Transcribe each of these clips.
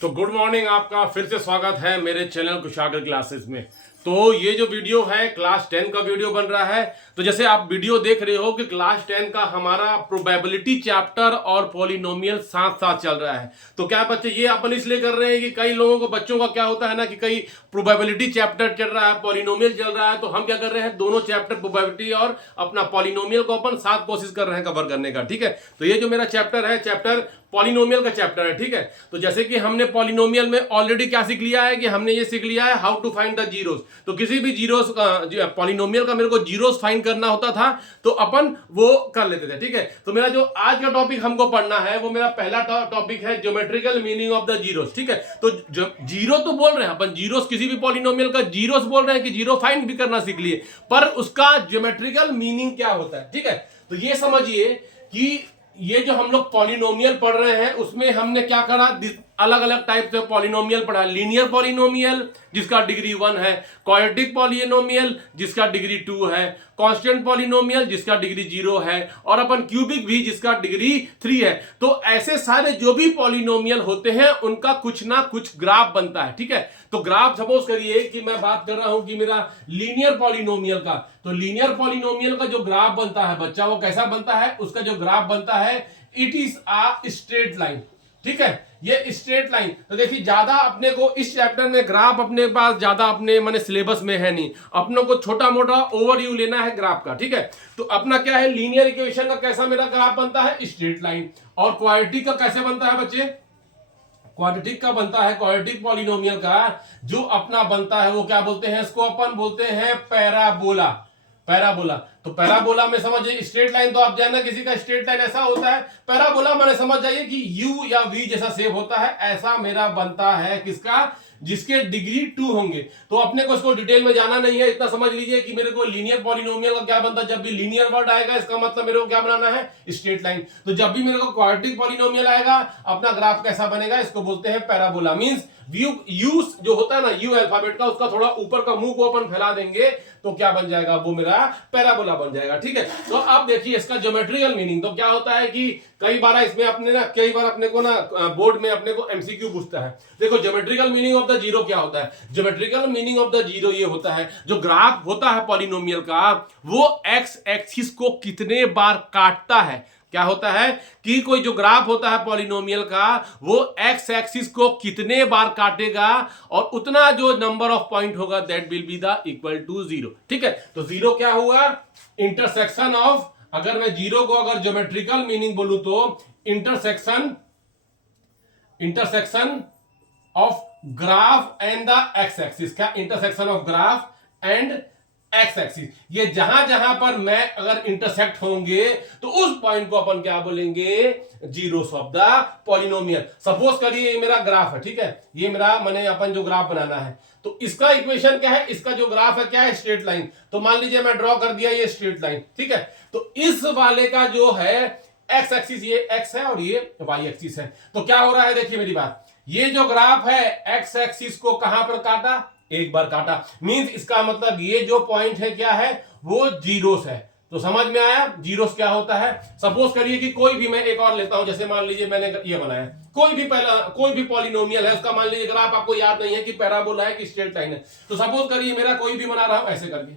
तो good morning, आपका फिर से स्वागत है मेरे चैनल कुशागर क्लासेस में। तो ये जो वीडियो है क्लास 10 का वीडियो बन रहा है। तो जैसे आप वीडियो देख रहे हो कि क्लास 10 का हमारा प्रोबेबिलिटी चैप्टर और पॉलिनोमियल साथ साथ चल रहा है। तो क्या बच्चे ये अपन इसलिए कर रहे हैं कि कई लोगों को बच्चों का क्या होता है ना कि कई प्रोबेबिलिटी चैप्टर चल रहा है, पॉलिनोमियल चल रहा है, तो हम क्या कर रहे हैं दोनों चैप्टर प्रोबेबिलिटी और अपना पॉलिनोमियल को अपन साथ कोशिश कर रहे हैं कवर करने का। ठीक है, तो ये जो मेरा चैप्टर है चैप्टर पॉलिनोमियल का चैप्टर है। ठीक है, तो जैसे कि हमने पॉलिनोमियल में ऑलरेडी क्या सीख लिया है कि हमने ये सीख लिया है how to find the zeros. तो किसी भी जीरोस पॉलिनोमियल का मेरे को जीरोस फाइंड करना होता था तो अपन वो कर लेते थे। ठीक है, तो मेरा जो आज का टॉपिक हमको पढ़ना है वो मेरा पहला टॉपिक है geometrical meaning of the zeros. ठीक है, तो जीरो तो बोल रहे हैं अपन, जीरोस किसी भी पॉलिनोमियल का जीरोस बोल रहे हैं कि जीरो फाइंड भी करना सीख लिए, पर उसका ज्योमेट्रिकल मीनिंग क्या होता है। ठीक है, तो ये समझिए कि ये जो हम लोग पॉलिनोमियल पढ़ रहे हैं उसमें हमने क्या करा, अलग अलग टाइप से पॉलिनोमियल पढ़ा। लीनियर पॉलिनोमियल जिसका डिग्री 1 है, क्वाड्रेटिक पॉलिनोमियल जिसका डिग्री 2 है, कांस्टेंट पॉलिनोमियल जिसका डिग्री 0 है, और अपन क्यूबिक भी जिसका डिग्री 3 है। तो ऐसे सारे जो भी पॉलिनोमियल होते हैं उनका कुछ ना कुछ ग्राफ बनता है। ठीक है, तो ग्राफ सपोज करिए कि मैं बात कर रहा हूं कि मेरा लीनियर पॉलिनोमियल का, तो लीनियर पॉलिनोमियल का जो ग्राफ बनता है बच्चा वो कैसा बनता है, उसका जो ग्राफ बनता है it is a straight line. ठीक है, ये स्ट्रेट लाइन। तो देखिए ज्यादा अपने को इस चैप्टर में ग्राफ अपने पास ज्यादा अपने माने सिलेबस में है नहीं, अपनों को छोटा मोटा ओवरव्यू लेना है ग्राफ का। ठीक है, तो अपना क्या है लीनियर इक्वेशन का कैसा मेरा ग्राफ बनता है स्ट्रेट लाइन, और क्वाड्रेटिक का कैसे बनता है बच्चे, क्वाड्रेटिक का बनता है, क्वाड्रेटिक पॉलिनोमियल का जो अपना बनता है वो क्या बोलते हैं, इसको अपन बोलते हैं पैराबोला। पैराबोला, तो पैराबोला में समझिए स्ट्रेट लाइन तो आप जानना किसी का स्ट्रेट लाइन ऐसा होता है, पैराबोला मैंने समझ जाइए कि यू या वी जैसा शेप होता है, ऐसा मेरा बनता है किसका, जिसके डिग्री 2 होंगे। तो अपने को इसको डिटेल में जाना नहीं है, इतना समझ लीजिए कि मेरे को लीनियर पॉलिनोमियल का क्या बनता है, जब भी लीनियर वर्ड आएगा इसका मतलब मेरे को क्या बनाना है स्ट्रेट लाइन। तो जब भी मेरे को क्वाड्रेटिक पॉलिनोमियल आएगा अपना ग्राफ कैसा बनेगा, इसको बोलते हैं पैराबोला। मींस यू जो होता है ना यू अल्फाबेट का, उसका थोड़ा ऊपर का मुंह को अपन फैला देंगे तो क्या बन जाएगा, वो मेरा पैराबोला बन जाएगा। ठीक है, तो अब देखिए इसका ज्योमेट्रिकल मीनिंग तो क्या होता है कि कई बार इसमें अपने ना कई बार अपने को ना बोर्ड में अपने को एमसीक्यू पूछता है। देखो geometrical meaning of the zero क्या होता है, geometrical meaning of the zero ये होता है जो ग्राफ होता है पॉलिनोमियल का वो एक्स एक्सिस को कितने बार काटता है। क्या होता है कि कोई जो ग्राफ होता है पॉलिनोमियल का वो एक्स एक्सिस को कितने बार काटेगा और उतना जो नंबर ऑफ पॉइंट होगा that will be the equal to 0। ठीक है, तो 0 क्या हुआ, इंटरसेक्शन ऑफ, अगर मैं 0 को अगर ज्योमेट्रिकल मीनिंग बोलूं तो intersection of graph and the x axis. क्या, intersection of graph and x axis, ये जहां जहां पर मैं अगर इंटरसेक्ट होंगे तो उस पॉइंट को अपन क्या बोलेंगे, zeros of the polynomial. Suppose करिए ये मेरा ग्राफ है। ठीक है, ये मेरा मैंने अपन जो ग्राफ बनाना है तो इसका इक्वेशन क्या है, इसका जो ग्राफ है क्या है स्ट्रेट लाइन। तो मान लीजिए मैं ड्रॉ कर दिया ये स्ट्रेट लाइन। ठीक है, तो इस वाले का जो है एक्स एक्सिस ये एक्स है और ये वाई एक्सिस है। तो क्या हो रहा है देखिए मेरी बात, ये जो ग्राफ है एक्स एक्सिस को कहां पर काटा, एक बार काटा, मींस इसका मतलब ये जो पॉइंट है क्या है वो जीरोस है। तो समझ में आया जीरोस क्या होता है। सपोज करिए कि कोई भी, मैं एक और लेता हूं, जैसे मान लीजिए मैंने ये बनाया कोई भी पॉलिनोमियल है, उसका मान लीजिए ग्राफ आपको याद नहीं है कि पैराबोला है कि स्ट्रेट लाइन है। तो सपोज करिए मेरा कोई भी बना रहा हूं ऐसे करके,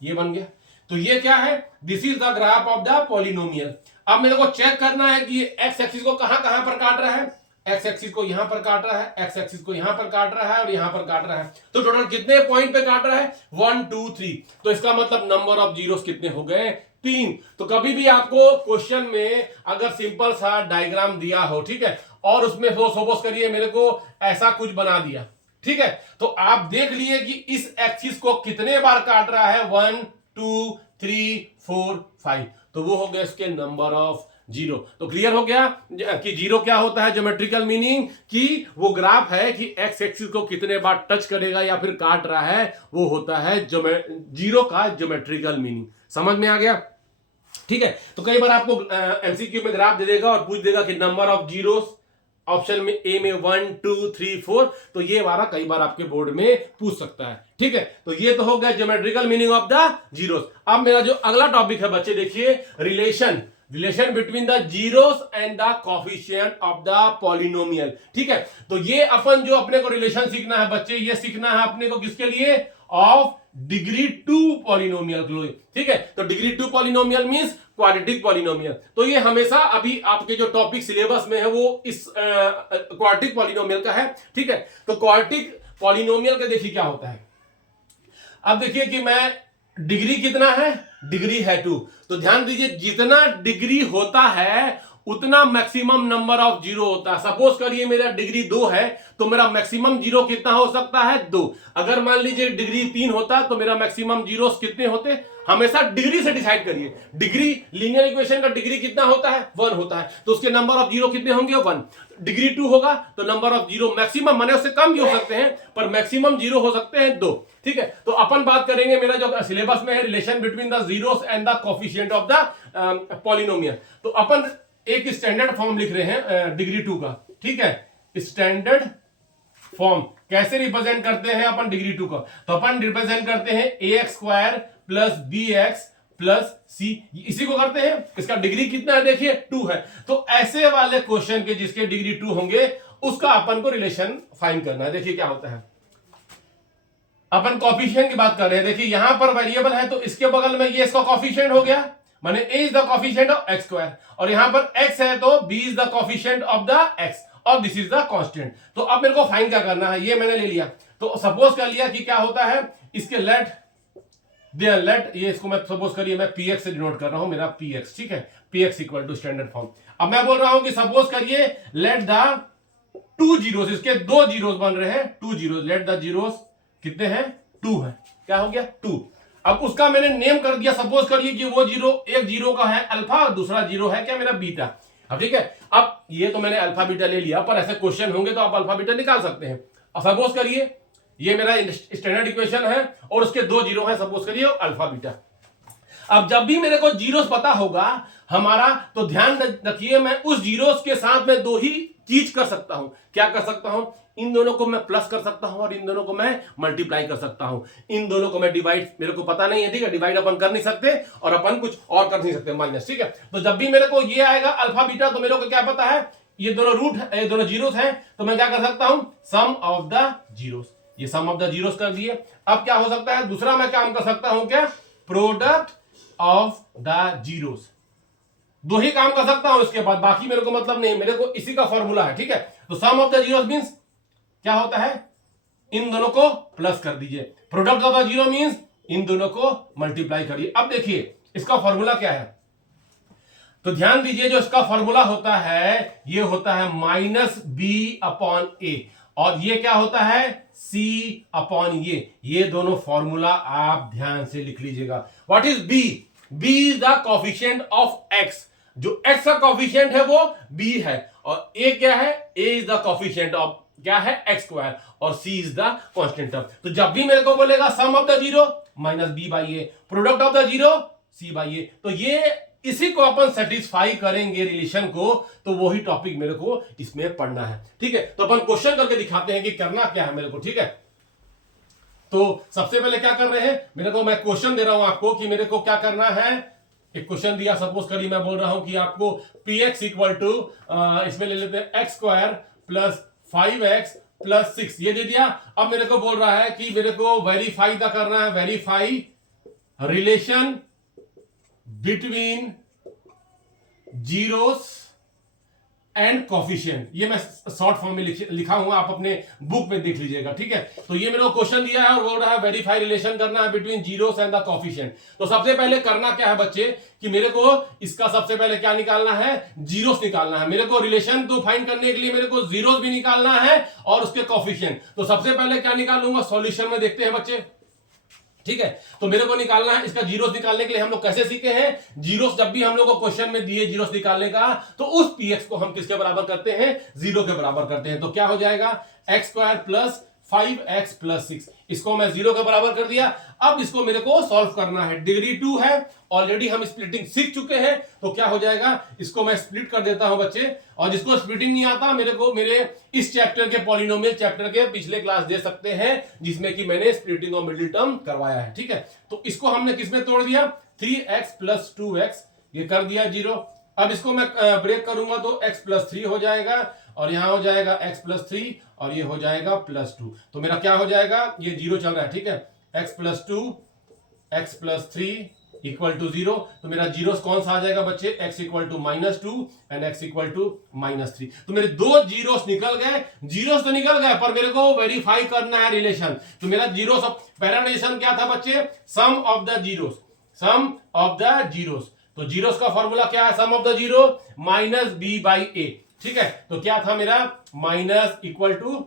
ये बन गया। तो ये क्या है, this is the graph of the polynomial. अब मेरे को चेक करना है कि एक्स एक्सिस को कहां कहां पर काट रहा है, एक्स एक्सिस को यहां पर काट रहा है, एक्स एक्सिस को यहां पर काट रहा है और यहां पर काट रहा है। तो टोटल कितने पॉइंट पे काट रहा है, 1 2 3। तो इसका मतलब नंबर ऑफ जीरोस कितने हो गए, 3। तो कभी भी आपको क्वेश्चन में अगर सिंपल सा डायग्राम दिया हो, ठीक है, और उसमें सपोज करिए मेरे को ऐसा कुछ बना दिया, ठीक है, तो आप देख लिए कि इस एक्सिस को कितने बार काट रहा है, 1 2 3 4 5। तो वो हो गया इसके नंबर ऑफ जीरो। तो क्लियर हो गया कि जीरो क्या होता है, ज्योमेट्रिकल मीनिंग कि वो ग्राफ है कि एक्स एक्सिस को कितने बार टच करेगा या फिर काट रहा है, वो होता है जीरो का ज्योमेट्रिकल मीनिंग। समझ में आ गया। ठीक है, तो कई बार आपको एमसीक्यू में ग्राफ दे देगा और पूछ देगा कि नंबर ऑफ जीरोस, ऑप्शन में ए में 1 2 3 4। तो ये वाला कई बार आपके बोर्ड में पूछ सकता है। ठीक है, तो ये तो हो गया geometrical meaning of the zeros. अब मेरा जो अगला टॉपिक है बच्चे देखिए, relation relation between the zeros and the coefficient of the polynomial. ठीक है, तो ये अपन जो अपने को रिलेशन सीखना है बच्चे, ये सीखना है अपने को किसके लिए, ऑफ डिग्री 2 पॉलिनोमियल के लिए। ठीक है, तो degree 2 polynomial means quadratic polynomial. तो ये हमेशा अभी आपके जो टॉपिक सिलेबस में है वो इस क्वाड्रेटिक पॉलिनोमियल का है। ठीक है, तो क्वाड्रेटिक पॉलिनोमियल का देखिए क्या होता है। अब देखिए कि मैं डिग्री कितना है, डिग्री है 2, तो ध्यान दीजिए जितना डिग्री होता है उतना मैक्सिमम नंबर ऑफ जीरो होता है। सपोज करिए मेरा डिग्री 2 है तो मेरा मैक्सिमम जीरो कितना हो सकता है, 2। अगर मान लीजिए डिग्री 3 होता तो मेरा मैक्सिमम जीरो कितने होते, हमेशा डिग्री से डिसाइड करिए। डिग्री लीनियर इक्वेशन का डिग्री कितना होता है, 1 होता है, तो उसके नंबर ऑफ जीरो कितने होंगे, 1। डिग्री 2 होगा तो नंबर ऑफ जीरो मैक्सिमम, माने उससे कम भी हो सकते हैं पर मैक्सिमम जीरो हो सकते हैं 2। ठीक है, तो अपन बात करेंगे मेरा जो सिलेबस में है relation between the zeros and the coefficient of the polynomial. तो अपन एक स्टैंडर्ड फॉर्म लिख रहे हैं डिग्री 2 का। ठीक है, स्टैंडर्ड फॉर्म कैसे रिप्रेजेंट करते हैं अपन डिग्री 2 का, तो अपन रिप्रेजेंट करते हैं ax² plus bx plus c, इसी को करते हैं। इसका डिग्री कितना है देखिए 2 है, तो ऐसे वाले क्वेश्चन के जिसके डिग्री 2 होंगे उसका अपन को रिलेशन फाइंड करना है। देखिए क्या होता है, अपन कॉफिशिएंट की बात कर रहे हैं। देखिए यहां पर वेरिएबल है तो इसके बगल में ये इसका कॉफिशिएंट हो गया, माने a is the coefficient of x², और यहां पर x है तो b is the coefficient of the x और दिस इज द कांस्टेंट। तो अब मेरे को फाइंड क्या करना है, ये मैंने ले लिया। तो सपोज कर लिया कि क्या होता है, इसके लेट ये इसको मैं सपोज करिए मैं px से डिनोट कर रहा हूं, मेरा px। ठीक है, px equal to standard form. अब मैं बोल रहा हूं कि सपोज करिए लेट द 2 जीरोस, इसके 2 जीरोस बन रहे हैं, 2 जीरोस, लेट द जीरोस कितने हैं, 2 है, क्या हो गया 2। अब उसका मैंने नेम कर दिया, सपोज करिए कि वो जीरो, एक जीरो का है अल्फा और दूसरा जीरो है क्या, मेरा बीटा। अब ठीक है, अब ये तो मैंने अल्फा बीटा ले लिया, पर ऐसे क्वेश्चन होंगे तो आप अल्फा बीटा निकाल सकते हैं। अब सपोज करिए ये मेरा स्टैंडर्ड इक्वेशन है और उसके 2 जीरो है, सपोज करिए अल्फा बीटा। अब जब भी मेरे को जीरोस पता होगा हमारा, तो ध्यान रखिए मैं उस जीरोस के साथ में 2 ही चीज कर सकता हूं। क्या कर सकता हूं, इन दोनों को मैं प्लस कर सकता हूं और इन दोनों को मैं मल्टीप्लाई कर सकता हूं। इन दोनों को मैं डिवाइड, मेरे को पता नहीं है, ठीक है, डिवाइड अपन कर नहीं सकते और अपन कुछ और कर नहीं सकते, माइनस। ठीक है, तो जब भी मेरे को ये आएगा अल्फा बीटा, तो मेरे को क्या पता है, ये दोनों रूट है, ये दोनों जीरोस हैं, तो मैं क्या कर सकता हूं, सम ऑफ द जीरोस। ये सम ऑफ द जीरोस कर दिए। अब क्या हो सकता है, दूसरा मैं काम कर सकता हूं क्या, प्रोडक्ट ऑफ द जीरोस। 2 ही काम कर सकता हूं, इसके बाद बाकी मेरे को मतलब नहीं, मेरे को इसी का फॉर्मूला है। ठीक है, तो sum of the zeros means क्या होता है, इन दोनों को प्लस कर दीजिए। Product of the zero means इन दोनों को मल्टीप्लाई करिए। अब देखिए इसका फॉर्मूला क्या है, तो ध्यान दीजिए जो इसका फॉर्मूला होता है ये होता है -b/a, और ये क्या होता है, c/a। ये दोनों फॉर्मूला आप ध्यान से लिख लीजिएगा। What is b? b is the coefficient of x। जो x का कोफिशिएंट है वो b है, और a क्या है, a is the coefficient of क्या है, x², और c is the constant term. तो जब भी मेरे को बोलेगा sum of the zero -b/a, product of the zero c/a, तो ये इसी को अपन सेटिस्फाई करेंगे रिलेशन को, तो वही टॉपिक मेरे को इसमें पढ़ना है। ठीक है, तो अपन क्वेश्चन करके दिखाते हैं कि करना क्या है मेरे को। ठीक है, तो सबसे पहले क्या कर रहे हैं, मेरे को मैं क्वेश्चन दे रहा हूं आपको कि मेरे को क्या करना है। एक क्वेश्चन दिया, सपोज करिए मैं बोल रहा हूं कि आपको px इक्वल टू इसमें ले लेते हैं x² प्लस 5x प्लस 6, ये दे दिया। अब मेरे को बोल रहा है कि मेरे को वेरीफाई दा करना है, verify relation between zeros and coefficient. ये मैं शॉर्ट फॉर्म में लिखा हूं, आप अपने बुक में देख लीजिएगा। ठीक है, तो ये मेरे को क्वेश्चन दिया है और बोल रहा है वेरीफाई रिलेशन करना है between zeros and the coefficient. तो सबसे पहले करना क्या है बच्चे, कि मेरे को इसका सबसे पहले क्या निकालना है, जीरोस निकालना है। मेरे को रिलेशन तो फाइंड करने के लिए मेरे को जीरोस भी निकालना है और उसके कोफिशिएंट। तो सबसे पहले क्या निकालूंगा, सॉल्यूशन में देखते हैं बच्चे। ठीक है, तो मेरे को निकालना है इसका जीरोस निकालने के लिए हम लोग कैसे सीखे हैं, जीरोस जब भी हम लोग को क्वेश्चन में दिए जीरोस निकालने का, तो उस px को हम किसके बराबर करते हैं, 0 के बराबर करते हैं। तो क्या हो जाएगा, x² प्लस 5x प्लस 6, इसको मैं 0 के बराबर कर दिया। अब इसको मेरे को सॉल्व करना है, डिग्री 2 है, ऑलरेडी हम स्प्लिटिंग सीख चुके हैं, तो क्या हो जाएगा, इसको मैं स्प्लिट कर देता हूं बच्चे। और जिसको स्प्लिटिंग नहीं आता मेरे को मेरे इस चैप्टर के पॉलिनोमियल चैप्टर के पिछले क्लास दे सकते हैं, जिसमें कि मैंने स्प्लिटिंग ऑफ मिडिल टर्म करवाया है। ठीक है, तो इसको हमने किसमें तोड़ दिया, 3x प्लस 2x, ये कर दिया 0। अब इसको मैं ब्रेक करूंगा तो x प्लस 3 हो जाएगा, और यहां हो जाएगा x प्लस 3, और ये हो जाएगा प्लस 2। तो मेरा क्या हो जाएगा, ये 0 चल रहा है, ठीक है, x plus 2 x plus 3 equal to 0। तो मेरा जीरोस कौन सा आ जाएगा बच्चे, x equal to -2 and x equal to -3। तो मेरे दो जीरोस निकल गए, जीरोस तो निकल गए पर मेरे को वेरीफाई करना है रिलेशन। तो मेरा जीरोस पहला रिलेशन क्या था बच्चे, sum of the zeros, sum of the zeros. तो जीरोस का फॉर्मूला क्या है, sum of the zero minus B by A, ठीक है। तो क्या था मेरा, minus equal to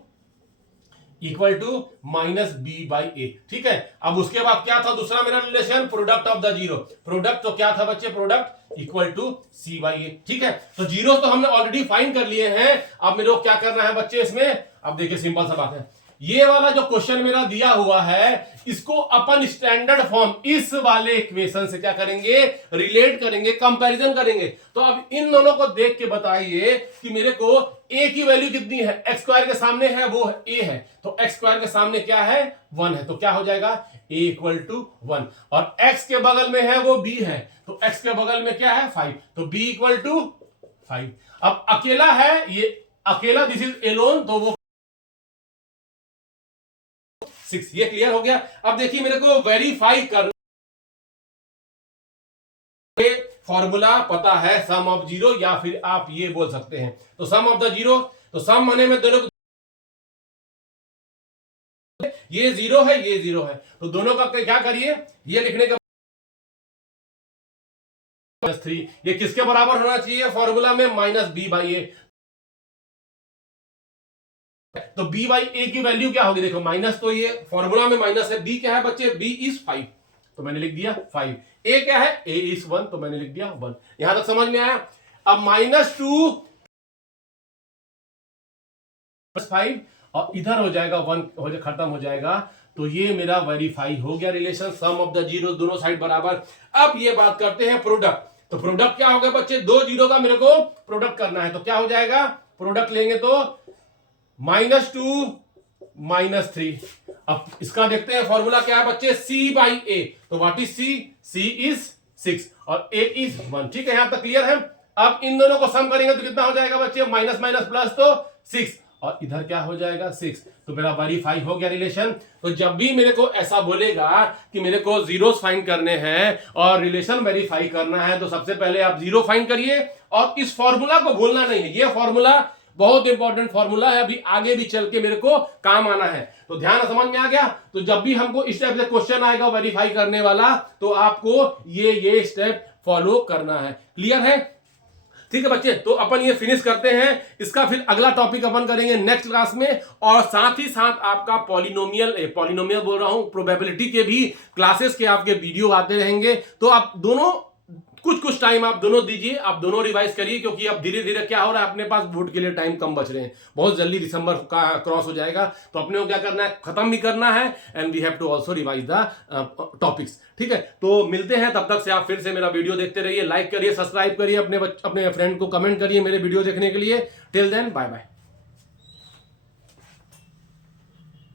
minus B by A, ठीक है। अब उसके बाद क्या था दूसरा मेरा relation, product of the zero, product तो क्या था बच्चे, product equal to C by A, ठीक है। तो जीरो तो हमने ऑलरेडी फाइंड कर लिए हैं, अब मेरे को क्या करना है बच्चे इसमें। अब देखिए सिंपल सा बात है, ये वाला जो क्वेश्चन मेरा दिया हुआ है इसको अपन स्टैंडर्ड फॉर्म इस वाले इक्वेशन से क्या करेंगे, रिलेट करेंगे, कंपैरिजन करेंगे। तो अब इन दोनों को देख के बताइए कि मेरे को a की वैल्यू कितनी है, x स्क्वायर के सामने है वो a है, तो x स्क्वायर के सामने क्या है, 1 है, तो क्या हो जाएगा a इक्वल टू 1, और x के बगल में है वो b है, तो x के बगल में क्या है 5, तो b इक्वल टू 5। अब अकेला है ये, अकेला दिस इज एलोन, तो वो 6, ये क्लियर हो गया। अब देखिए मेरे को वेरीफाई करना, फॉर्मूला पता है सम ऑफ जीरो, या फिर आप ये बोल सकते हैं तो सम ऑफ द जीरो, तो सम माने में दोनों, ये 0 है ये 0 है, तो दोनों का क्या करिए, ये लिखने का -3, ये किसके बराबर होना चाहिए फॉर्मूला में, माइनस बी बाई ए। तो b बाई ए की वैल्यू क्या होगी, देखो माइनस, तो ये फॉर्मूला में माइनस है, b क्या है बच्चे, b इज 5, तो मैंने लिख दिया 5, a क्या है, a इज 1, तो मैंने लिख दिया 1। यहां तक समझ में आया। अब -2 5 और इधर हो जाएगा 1, हो जाए खत्म हो जाएगा, तो ये मेरा वेरीफाई हो गया relation, sum of the zero दोनों साइड बराबर। अब ये बात करते हैं प्रोडक्ट, तो प्रोडक्ट क्या हो गया बच्चे, दो जीरो का मेरे को प्रोडक्ट करना है, तो क्या हो जाएगा, प्रोडक्ट लेंगे तो -2 -3। अब इसका देखते हैं फॉर्मूला क्या है बच्चे, c बाई ए, तो what is c, c is 6 और a इज 1, ठीक है, यहां तक क्लियर है। अब इन दोनों को सम करेंगे तो कितना हो जाएगा बच्चे, माइनस माइनस प्लस, तो 6, और इधर क्या हो जाएगा 6, तो मेरा वेरीफाई हो गया रिलेशन। तो जब भी मेरे को ऐसा बोलेगा कि मेरे को जीरोस फाइंड करने हैं और रिलेशन वेरीफाई करना है, तो सबसे पहले आप जीरो फाइंड करिए, और इस फॉर्मूला को भूलना नहीं है, ये फॉर्मूला बहुत इंपॉर्टेंट फॉर्मूला है, अभी आगे भी चल के मेरे को काम आना है, तो ध्यान समझ में आ गया। तो जब भी हमको इस टाइप से क्वेश्चन आएगा वेरीफाई करने वाला, तो आपको ये स्टेप फॉलो करना है, क्लियर है, ठीक है बच्चे। तो अपन ये फिनिश करते हैं, इसका फिर अगला टॉपिक अपन करेंगे नेक्स्ट क्लास में, और साथ ही साथ आपका पॉलिनोमियल बोल रहा हूं, प्रोबेबिलिटी के भी क्लासेस के आपके वीडियो आते रहेंगे, तो आप दोनों कुछ टाइम आप दोनों दीजिए, आप दोनों रिवाइज करिए, क्योंकि अब धीरे धीरे क्या हो रहा है, अपने पास बोर्ड के लिए टाइम कम बच रहे हैं, बहुत जल्दी दिसंबर का क्रॉस हो जाएगा, तो अपने को क्या करना है, खत्म भी करना है, and we have to also revise the topics, ठीक है। तो मिलते हैं, तब तक से आप फिर से मेरा वीडियो देखते रहिए, लाइक करिए, सब्सक्राइब करिए, अपने फ्रेंड को कमेंट करिए मेरे वीडियो देखने के लिए। Till then bye bye.